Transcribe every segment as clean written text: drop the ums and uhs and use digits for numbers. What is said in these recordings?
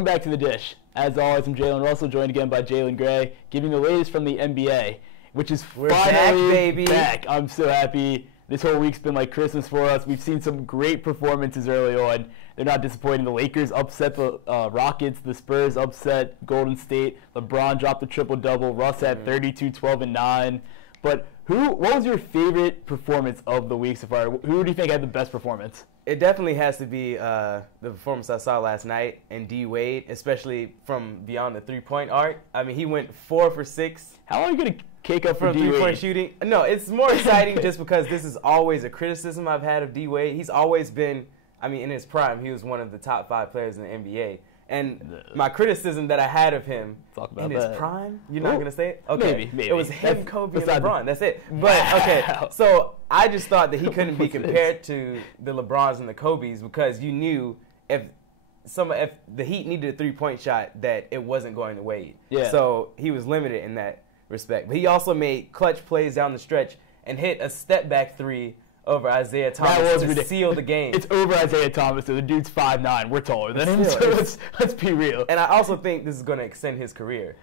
welcome back to The Dish. As always, I'm Jalen Russell, joined again by Jalen Gray, giving the latest from the NBA, which is We're finally back, baby. back. I'm so happy. This whole week's been like Christmas for us. We've seen some great performances early on. They're not disappointing. The Lakers upset the Rockets. The Spurs upset Golden State. LeBron dropped a triple-double. Russ had 32, 12, and 9. But what was your favorite performance of the week so far? Who do you think had the best performance? It definitely has to be the performance I saw last night and D Wade, especially from beyond the three-point arc. I mean, he went 4 for 6. How long are you going to cake up for from D Wade? three-point shooting. No, it's more exciting just because this is always a criticism I've had of D Wade. He's always been, I mean, in his prime, he was one of the top 5 players in the NBA. And my criticism that I had of him in his prime, you're not going to say it? Okay. Maybe. It was him, Kobe, and LeBron. That's it. But, okay, so I just thought that he couldn't be compared to the LeBrons and the Kobes because you knew if the Heat needed a three-point shot that it wasn't going to Wade. Yeah. So he was limited in that respect. But he also made clutch plays down the stretch and hit a step-back three over Isaiah Thomas to seal the game. It's over Isaiah Thomas, so the dude's 5'9". We're taller than him, so let's be real. And I also think this is going to extend his career.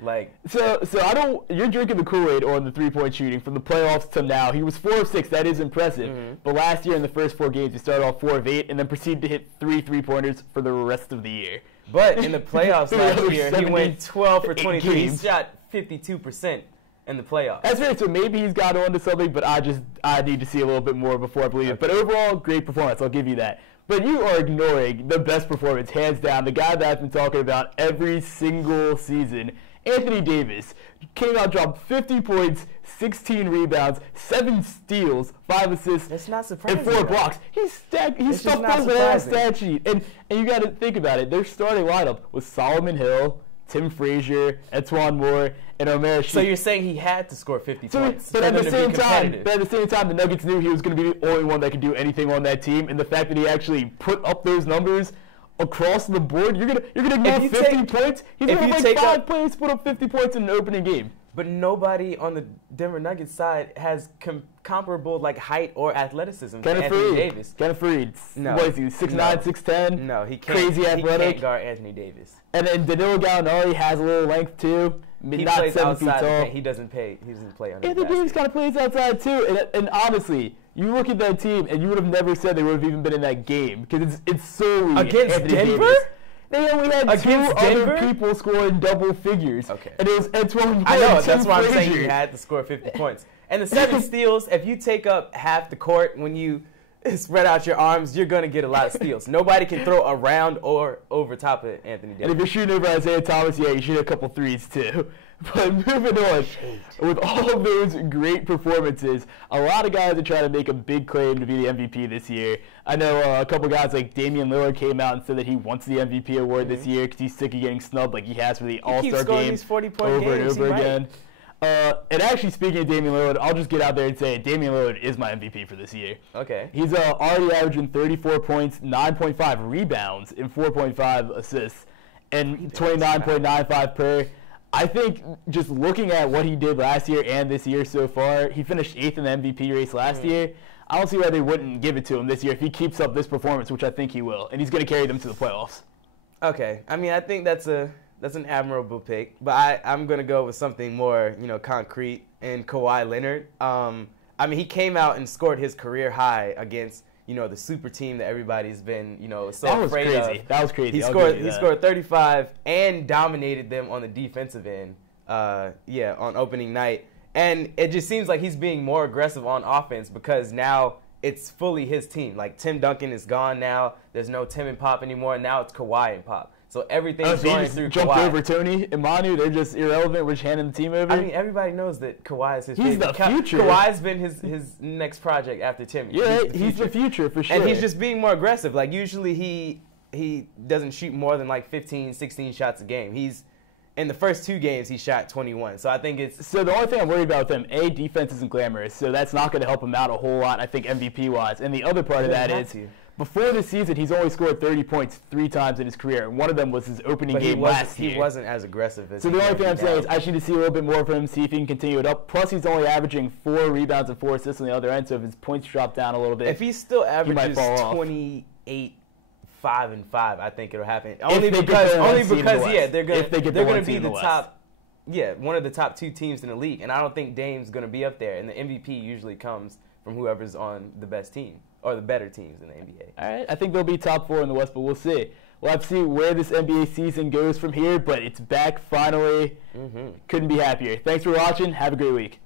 So you're drinking the Kool-Aid on the three-point shooting from the playoffs to now. He was 4 of 6. That is impressive. Mm-hmm. But last year in the first 4 games, he started off 4 of 8 and then proceeded to hit 3 3-pointers for the rest of the year. But in the playoffs last year, he went 12 for 23. He shot 52%. In the playoffs. That's right. So maybe he's got on to something, but I need to see a little bit more before I believe it. But overall, great performance. I'll give you that. But you are ignoring the best performance, hands down. The guy that I've been talking about every single season, Anthony Davis, came out, dropped 50 points, 16 rebounds, 7 steals, 5 assists, That's not surprising, and 4 blocks. He's stuffed the stat sheet. And you got to think about it. Their starting lineup was Solomon Hill, Tim Frazier, Etuan Moore, and Omer Sheik. So you're saying he had to score 50 points? But at the same time, the Nuggets knew he was going to be the only one that could do anything on that team, and the fact that he actually put up those numbers across the board, you're gonna ignore 50 points. He's going to have 5 players put up 50 points in an opening game. But nobody on the Denver Nuggets side has comparable height or athleticism to Anthony Davis. Kenneth Faried. No. What is he, 6'9", 6'10"? No, he can't. Crazy athletic. He can't guard Anthony Davis. And then Danilo Gallinari has a little length too. He not plays 7 feet outside. tall. He doesn't play under Anthony Davis kind of plays outside too. And honestly, you look at that team, and you would have never said they would have even been in that game because it's solely against Anthony Denver. Davis. They only had against 2 Denver? other people scoring double figures. Okay. And it was Etuan Moore. I know, and that's Tim why I'm Frazier. saying he had to score 50 points. And the 7 steals, if you take up half the court when you spread out your arms, you're going to get a lot of steals. Nobody can throw around or over top of Anthony Davis. And if you're shooting over Isaiah Thomas, yeah, you shoot a couple threes too. But moving on, with all of those great performances, a lot of guys are trying to make a big claim to be the MVP this year. I know a couple guys like Damian Lillard came out and said that he wants the MVP award this year because he's sick of getting snubbed like he has for the All-Star game these 40-point over and games, over right? again. And actually, speaking of Damian Lillard, I'll just get out there and say Damian Lillard is my MVP for this year. Okay. He's already averaging 34 points, 9.5 rebounds, and 4.5 assists, and 29.95 per. I think just looking at what he did last year and this year so far, he finished 8th in the MVP race last year. I don't see why they wouldn't give it to him this year if he keeps up this performance, which I think he will, and he's going to carry them to the playoffs. Okay. I mean, I think that's an admirable pick, but I'm going to go with something more, concrete in Kawhi Leonard. I mean, he came out and scored his career high against, the super team that everybody's been, so afraid of. That was crazy. He scored 35 and dominated them on the defensive end, on opening night. And it just seems like he's being more aggressive on offense because now it's fully his team. Like, Tim Duncan is gone now. There's no Tim and Pop anymore. Now it's Kawhi and Pop. So everything's going through Kawhi. Jumped over Tony and Manu. They're just irrelevant. We're just handing the team over. I mean, everybody knows that Kawhi is his He's favorite. the future. Kawhi's been his next project after Timmy. Yeah, he's the future for sure. And he's just being more aggressive. Like, usually he doesn't shoot more than 15, 16 shots a game. In the first 2 games, he shot 21. So I think it's... So the only thing I'm worried about with him, defense isn't glamorous. So that's not going to help him out a whole lot, I think, MVP-wise. And the other part of that is... Before this season, he's only scored 30 points 3 times in his career, and one of them was his opening game last year. He wasn't as aggressive as So the only thing I'm saying is I need to see a little bit more from him, see if he can continue it up. Plus, he's only averaging 4 rebounds and 4 assists on the other end, so if his points drop down a little bit, if he still averages fall off. 28, 5-5, I think it'll happen. If Only they get because, the one seed in the West. they're If they get the gonna one be seed in the the West. top, one of the top 2 teams in the league, and I don't think Dame's gonna be up there. And the MVP usually comes from whoever's on the best team or the better teams in the NBA. All right, I think they'll be top 4 in the West, but we'll see. We'll have to see where this NBA season goes from here, but it's back finally. Couldn't be happier. Thanks for watching. Have a great week.